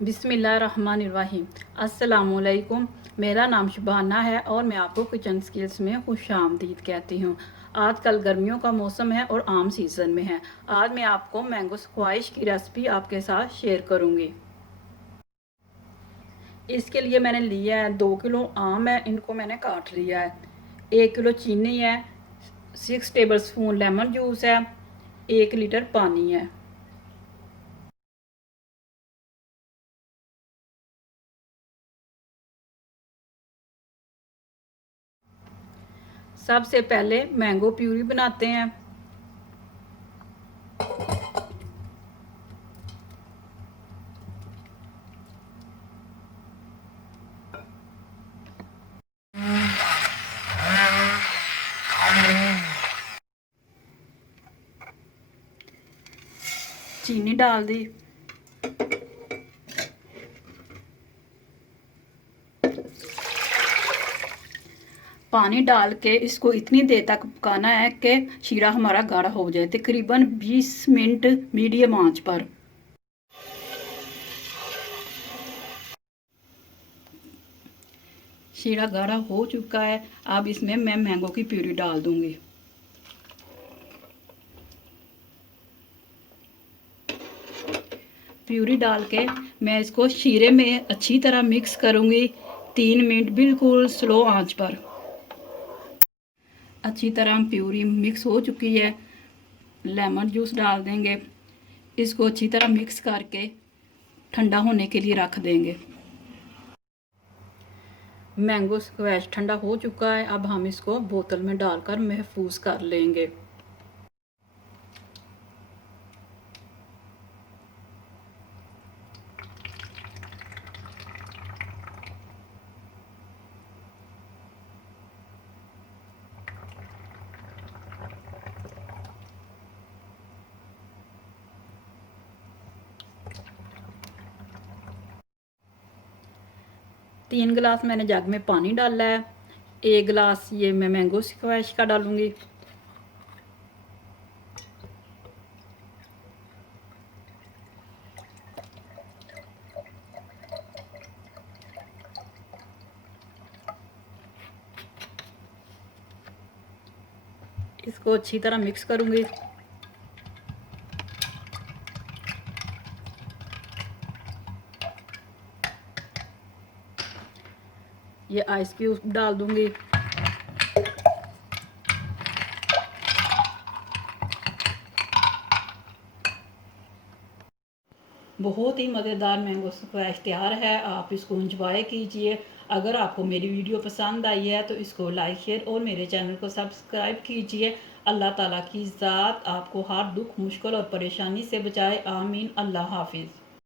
बिस्मिल्लाहिर्रहमानिर्रहीम। अस्सलामुअलैकुम। मेरा नाम शुबाना है और मैं आपको किचन स्किल्स में खुशामदीद कहती हूँ। आजकल गर्मियों का मौसम है और आम सीज़न में है। आज मैं आपको मैंगो स्क्वाश की रेसिपी आपके साथ शेयर करूँगी। इसके लिए मैंने लिया है 2 किलो आम है, इनको मैंने काट लिया है। 1 किलो चीनी है, 6 टेबल स्पून लेमन जूस है, 1 लीटर पानी है। सबसे पहले मैंगो प्यूरी बनाते हैं। चीनी डाल दी, पानी डाल के इसको इतनी देर तक पकाना है कि शीरा हमारा गाढ़ा हो जाए, तकरीबन 20 मिनट मीडियम आंच पर। शीरा गाढ़ा हो चुका है। अब इसमें मैं मैंगो की प्यूरी डाल दूंगी। प्यूरी डाल के मैं इसको शीरे में अच्छी तरह मिक्स करूंगी 3 मिनट बिल्कुल स्लो आंच पर। अच्छी तरह प्यूरी मिक्स हो चुकी है। लेमन जूस डाल देंगे। इसको अच्छी तरह मिक्स करके ठंडा होने के लिए रख देंगे। मैंगो स्क्वैश ठंडा हो चुका है। अब हम इसको बोतल में डालकर महफूज कर लेंगे। तीन गिलास मैंने जग में पानी डाला है। 1 गिलास ये मैं मैंगो स्क्वैश का डालूंगी। इसको अच्छी तरह मिक्स करूंगी। ये आइस क्यूब डाल दूंगी। बहुत ही मज़ेदार मैंगो स्क्वैश तैयार है। आप इसको एंजॉय कीजिए। अगर आपको मेरी वीडियो पसंद आई है तो इसको लाइक शेयर और मेरे चैनल को सब्सक्राइब कीजिए। अल्लाह ताला की ज़ात आपको हर दुख मुश्किल और परेशानी से बचाए। आमीन। अल्लाह हाफिज़।